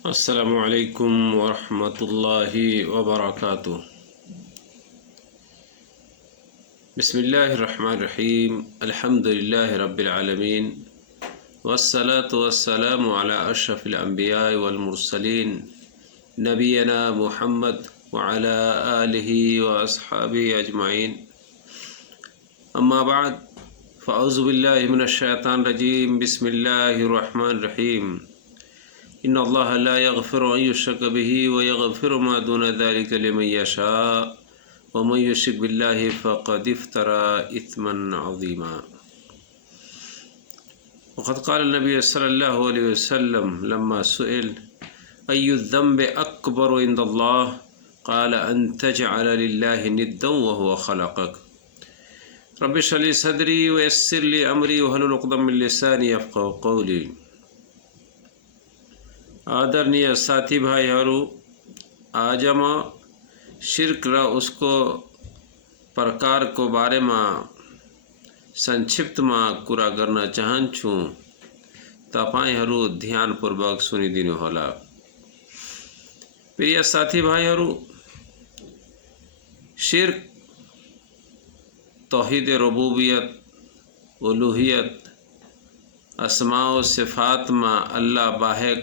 अस्सलामु अलैकुम वरहमतुल्लाहि वबरकातुह। बिस्मिल्लाहिर्रहमानिर्रहीम। अल्हम्दुलिल्लाहि रब्बिल आलमीन वस्सलातु वस्सलामु अला अशरफिल अंबिया वल मुरसलीन नबीना मुहम्मद व अला आलिहि व अस्हाबिहि अजमाइन। अम्मा बाद फ़अऊज़ु बिल्लाहि मिनश शैतानिर रजीम। बिस्मिल्लाहिर रहमानिर रहीम। इन्नल्लाह ला यग़फ़िरु अन युश्रक बिही व यग़फ़िरु मा दून ज़ालिका लिमन यशा व मन युश्रिक बिल्लाहि फ़क़द इफ़्तरा इस्मन अज़ीमा। वक़द क़ाल नबी सल्लल्लाहु अलैहि वसल्लम लम्मा सुइल अय्यु ज़म्बि अकबरु इंदल्लाह क़ाल अन तजअल लिल्लाहि निद्दन व हुव ख़लक़क। रब्बि इश्रह ली सदरी व यस्सिर ली अमरी वहलुल उक़दम मिन लिसानी यफ़क़हू क़ौली। आदरणीय साथी भाइहरू, आज म शिर्क र उसको प्रकारको बारेमा संक्षिप्तमा कुरा गर्न चाहन्छु। तपाईहरू ध्यानपूर्वक सुनिदिनुहोला। प्रिय साथी भाइहरू, शिर्क तौहीद रुबूबियत, उलूहियत, अस्मा व सिफातमा अल्लाह बाहेक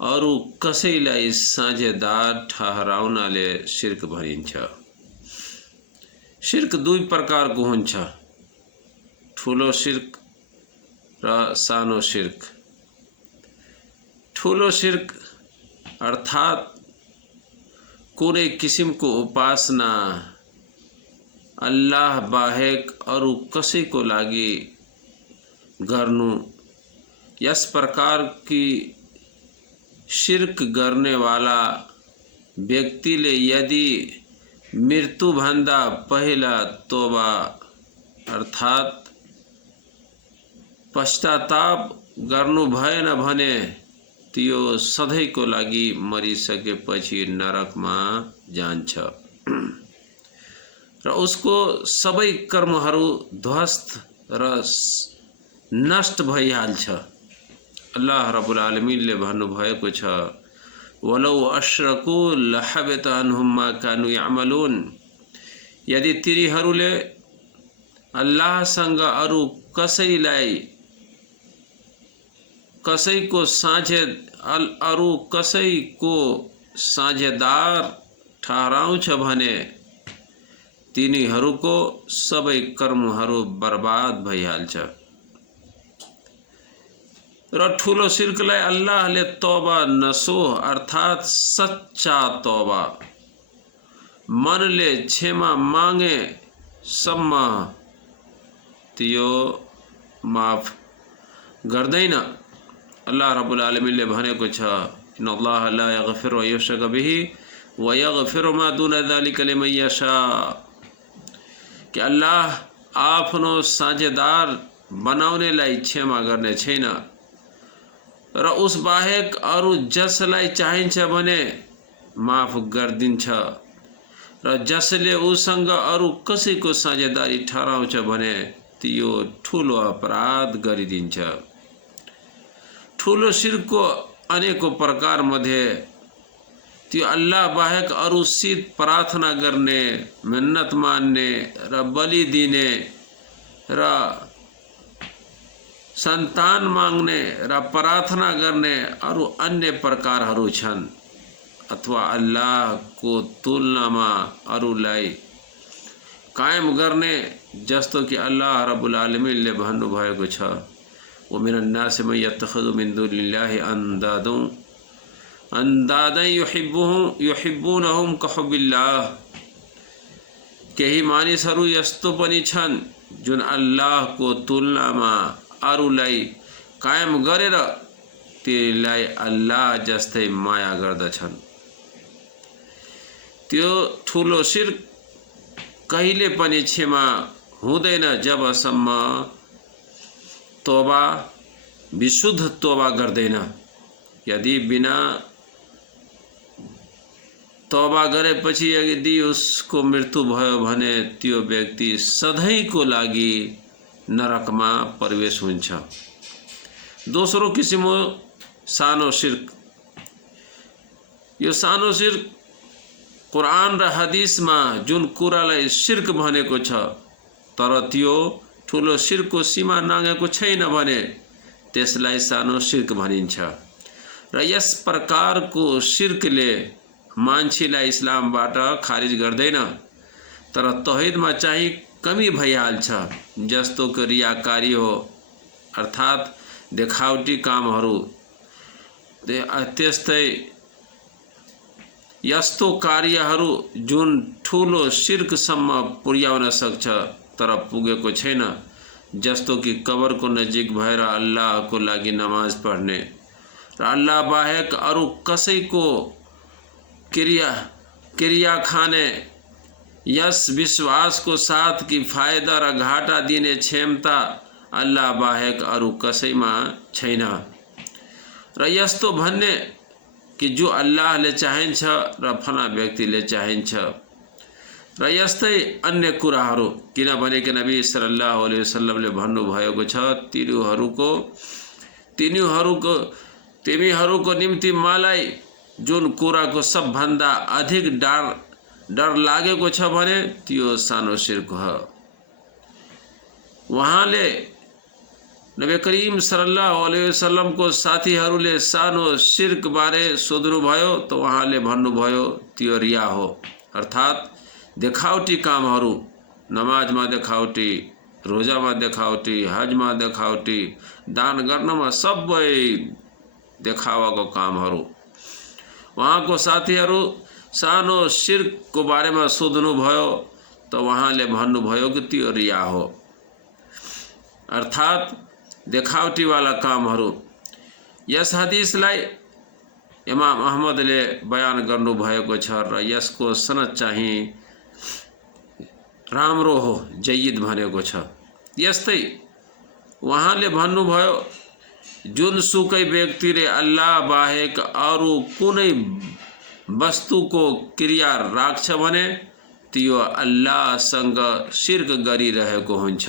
अरू कसैलाई साझेदार ठहराउनाले शिर्क भनिन्छ। शिर्क दुई प्रकारको हुन्छ, ठुलो शिर्क र सानो शिर्क। ठुलो शिर्क अर्थात कुनै किसिमको उपासना अल्लाह बाहेक अरू कसैको लागि गर्नु। यस प्रकार की शिर्क गर्ने वाला व्यक्तिले यदि मृत्युभन्दा पहिला तोबा अर्थात पश्चाताप गर्नु भएन भने त्यो सधैँको लागि मरिसकेपछि नरकमा जान्छ र उसको सबै कर्महरू ध्वस्त र नष्ट भइहाल्छ। अल्लाह रब्बुल आलमीनले भन्नुभएको छ, वलौ अश्रकू लहबत अन्हुम मा कानु यामलून। यदि तिनीहरूले अल्लाहसँग अरू कसैको साझेदार ठहराउँछ भने तिनीहरूको सबै कर्महरू बर्बाद भइहाल्छ। र ठुलो शिर्कलाई अल्लाहले तौबा नसोह अर्थात सच्चा तौबा, मनले क्षमा मागे सम्म त्यो माफ गर्दैन। अल्लाह रब्बुल आलमीनले भनेको छ, इन्नल्लाह ला यग़फ़िरु अन युश्रक बिही व यग़फ़िरु मा दून ज़ालिका लिमन यशा, कि अल्लाह आफ्नो साझेदार बनाउनेलाई क्षमा गर्ने छैन र उस बाहेक अरू जसलाई चाहिन्छ भने माफ गरिदिन्छ र जसले उसँग अरू कसैको साझेदारी ठहराउँछ भने त्यो ठुलो अपराध गरिदिन्छ। ठुलो शिर्कको अनेकौं प्रकार मध्ये त्यो अल्लाह बाहेक अरूसित प्रार्थना गर्ने, मिन्नत मान्ने र बलि दिने र सन्तान माग्ने र प्रार्थना गर्ने अरू अन्य प्रकारहरू छन्, अथवा अल्लाहको तुलनामा अरूलाई कायम गर्ने, जस्तो कि अल्लाह रब्बुल आलमीनले भन्नुभएको छ, व मिनन नासि मन यत्तखिज़ु मिन दुनिल्लाहि अन्दादन युहिब्बुनहुम कहुब्बिल्लाह। केही मानिसहरू यस्तो पनि छन् जुन अल्लाहको तुलनामा अरूलाई कायम गरेर तिनीलाई अल्लाह जस्तै माया गर्दछन्। त्यो ठुलो शिर्क कहिले पनि क्षमा हुँदैन जबसम्म तौबा विशुद्ध तौबा गर्दैन। यदि बिना तौबा गरेपछि यदि उसको मृत्यु भयो भने त्यो व्यक्ति सधैँको लागि नरकमा प्रवेश हुन्छ। दोस्रो किसिम हो सानो शिर्क यो सानो शिर्क कुरान र हदिसमा जुन कुरालाई शिर्क भनेको छ तर त्यो ठुलो शिर्कको सीमा नाघेको छैन भने त्यसलाई सानो शिर्क भनिन्छ। र यस प्रकारको शिर्कले मान्छेलाई इस्लामबाट खारिज गर्दैन, तर तौहिदमा चाहिँ कमी भइहाल्छ। जस्तो कि रियाकारी हो अर्थात् देखावटी कामहरू, त्यस्तै यस्तो कार्यहरू जुन ठुलो शिर्कसम्म पुर्याउन सक्छ तर पुगेको छैन, जस्तो कि कबरको नजिक भएर अल्लाहको लागि नमाज पढ्ने र अल्लाह बाहेक अरू कसैको क्रिया खाने, यस विश्वासको साथ कि फायदा र घाटा दिने क्षमता अल्लाह बाहेक अरू कसैमा छैन, र यस्तो भन्ने कि जो अल्लाहले चाहिन्छ र फला व्यक्तिले चाहिन्छ, र यस्तै अन्य कुराहरू। किनभने कि नबी सल्लल्लाहु अलैहि वसल्लमले भन्नुभएको छ, तिमीहरूको निम्ति मलाई जुन कुराको सबभन्दा अधिक डर लागेको छ भने त्यो सानो शिर्क हो। उहाँले नबी करीम सल्लल्लाहु अलैहि वसल्लमको साथीहरूले सानो शिर्क बारे सोध्नुभयो त उहाँले भन्नुभयो त्यो रिया हो, अर्थात् देखावटी कामहरू, नमाजमा देखावटी, रोजामा देखावटी, हजमा देखावटी, दान गर्नमा सबै देखावाको कामहरू। उहाँको साथीहरू सानो शिर्कको बारेमा सोध्नुभयो त उहाँले भन्नुभयो कि त्यो रिया हो, अर्थात् देखावटी वाला कामहरू। यस हदिसलाई इमाम अहमदले बयान गर्नुभएको छ र यसको सनद चाहिँ राम्रो हो, जय्यद भनेको छ। यस्तै उहाँले भन्नुभयो, जुनसुकै व्यक्तिले अल्लाह बाहेक अरू कुनै वस्तुको क्रिया राख्छ भने त्यो अल्लाहसँग शिर्क गरिरहेको हुन्छ।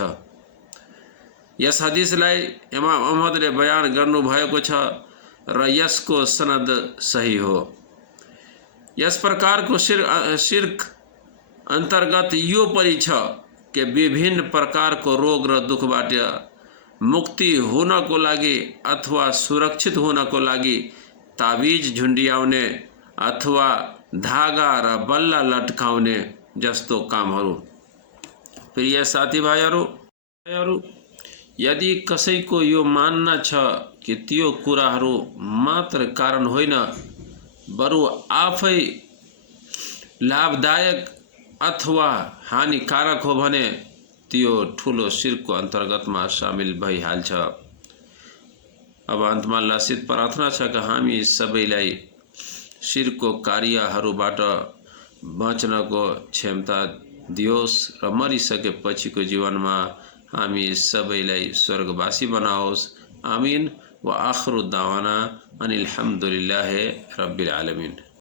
यस हदिसलाई इमाम अहमदले बयान गर्नुभएको छ र यसको सनद सही हो। यस प्रकारको शिर्क अन्तर्गत यो पनि छ कि विभिन्न प्रकारको रोग र दुःखबाट मुक्ति हुनको लागि अथवा सुरक्षित हुनको लागि ताबिज झुन्ड्याउने अथवा धागा र बल्ला लटकाउने जस्तो कामहरू। प्रिय साथीभाइहरू, यदि कसैको यो मान्न छ कि त्यो कुराहरू मात्र कारण होइन बरु आफै लाभदायक अथवा हानिकारक हो भने त्यो ठुलो शिर्कको अन्तर्गतमा सामेल भइहाल्छ। अब अन्तमा अल्लाहसित प्रार्थना छ कि हामी सबैलाई शिर्कको कार्यहरूबाट बाँच्नको क्षमता दियोस् र मरिसकेपछिको जीवनमा हामी सबैलाई स्वर्गवासी बनाओस्। आमीन व आखिरु दावाना अनिल हम्दुलिल्लाहि रब्बिल आलमीन।